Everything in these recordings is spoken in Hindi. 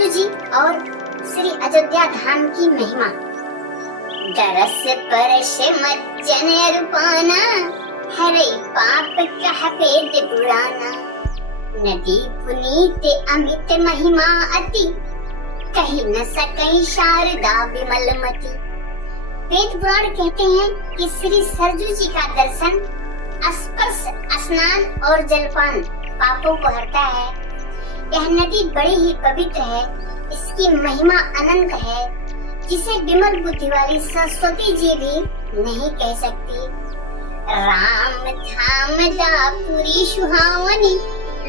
सरजू जी और श्री अयोध्या धाम की महिमा। दरस परश मज्जन रूपाना, हरे पाप कह पेट पुराना। नदी पुनीत अमित महिमा अति, कही न सकई शारदा विमलमती। वेद पुराण कहते हैं कि श्री सरजू जी का दर्शन, स्पर्श, स्नान और जलपान पापों को हरता है। यह नदी बड़ी ही पवित्र है, इसकी महिमा अनंत है, जिसे विमल बुद्धि वाली सरस्वती जी भी नहीं कह सकती। राम धाम दापुरी सुहावनी,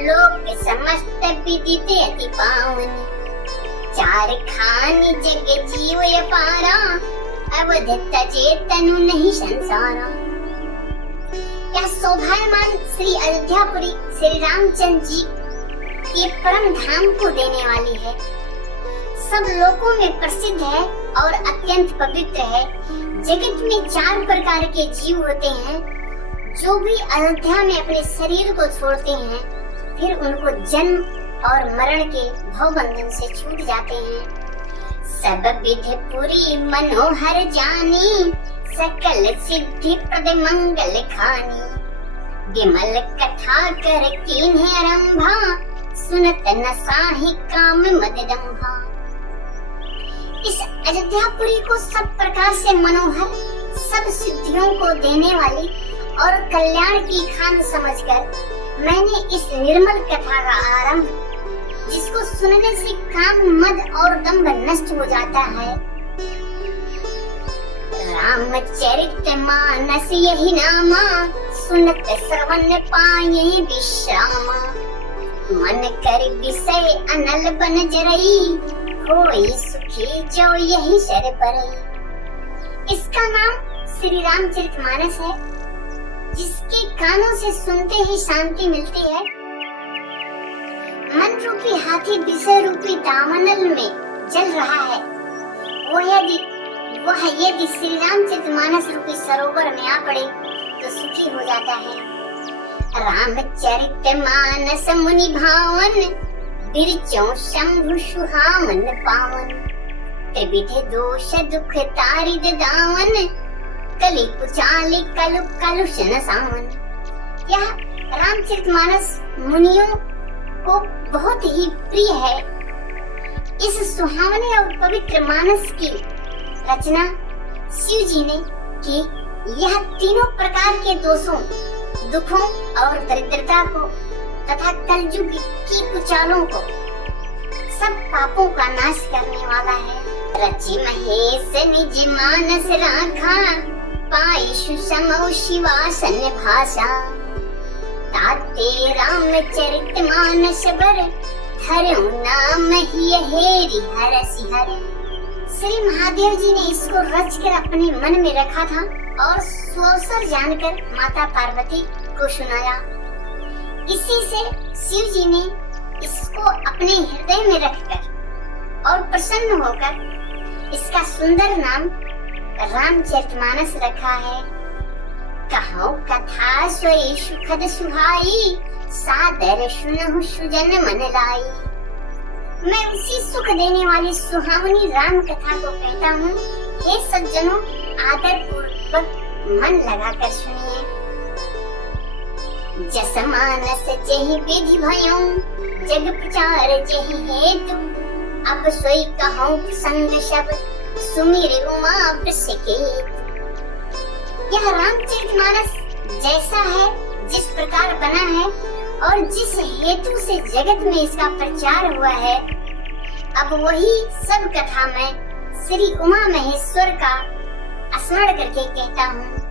लोक समस्त विदित अति पावनी। चार खान जग जीव अपारा, अवध तजे तनु नहीं संसारा। यह शोभायमान श्री अयोध्यापुरी श्री रामचंद्र जी के परम धाम को देने वाली है। सब लोकों में प्रसिद्ध है और अत्यंत पवित्र है। जगत में 4 प्रकार के जीव होते हैं, जो भी अयोध्या में अपने शरीर को छोड़ते हैं, फिर उनको जन्म और मरण के भवबंधन से छूट जाते हैं। सब विधि पुरी मनोहर जानी, सकल सिद्धि प्रद मंगल खानी। विमल कथा कर कीन्हे आरंभा, सुनत न साहि काम मददंभा। इस अयोध्यापुरी को सब प्रकार से मनोहर, सब सिद्धियों को देने वाली और कल्याण की खान समझकर मैंने इस निर्मल कथा का आरंभ, जिसको सुनने से काम, मद और दंभ नष्ट हो जाता है। रामचरित मानस यही नामा, सुनत श्रवण पाए विश्रामा। मन कर विषय अनल बन जरई, होई सुखी जो यही शर परई। इसका नाम श्री रामचरितमानस है, जिसके कानों से सुनते ही शांति मिलती है। मन रूपी हाथी विषय रूपी दामनल में जल रहा है, वह यदि श्री रामचरितमानस रूपी सरोवर में आ पड़े तो सुखी हो जाता है। रामचरितमानस मुनि भावन, बिरचों शंभु सुहावन पावन। त्रिविध दोष दुख तारिद दावन, कलि कुचाली कलु कलुषण सावन। यह रामचरितमानस मुनियों को बहुत ही प्रिय है। इस सुहावने और पवित्र मानस की रचना शिव जी ने की। यह तीनों प्रकार के दोषों, दुखों और दरिद्रता को तथा कलयुग की कुचालों को, सब पापों का नाश करने वाला है। रचि महेश निज मानस राखा, पाई सुसमौ शिवासन भाषा। ताते रामचरितमानस बर, हरऊ नाम ही हेरि हरसि हर। श्री महादेव जी ने इसको रचकर अपने मन में रखा था और स्वअवसर जानकर माता पार्वती को सुनाया। इसी से शिव जी ने इसको अपने हृदय में रखकर और प्रसन्न होकर इसका सुंदर नाम रामचरितमानस रखा है। कहो कथा सोई सुखद सुहाई, सादर सुनहु सुजन मन लाई। मैं उसी सुख देने वाली सुहावनी राम कथा को कहता हूँ। हे सज्जनों, आदर पूर्वक मन लगाकर सुनिए। जस मानस जेहि विधि भयो, जग प्रचार जेहि हेतु। अब सोई कहूँ प्रसंग शब्द, सुमिर उमा प्रसिकेतु। यह रामचरितमानस जैसा है, जिस प्रकार बना है और जिस हेतु से जगत में इसका प्रचार हुआ है, अब वही सब कथा मैं श्री उमा महेश्वर का स्मरण करके कहता हूँ।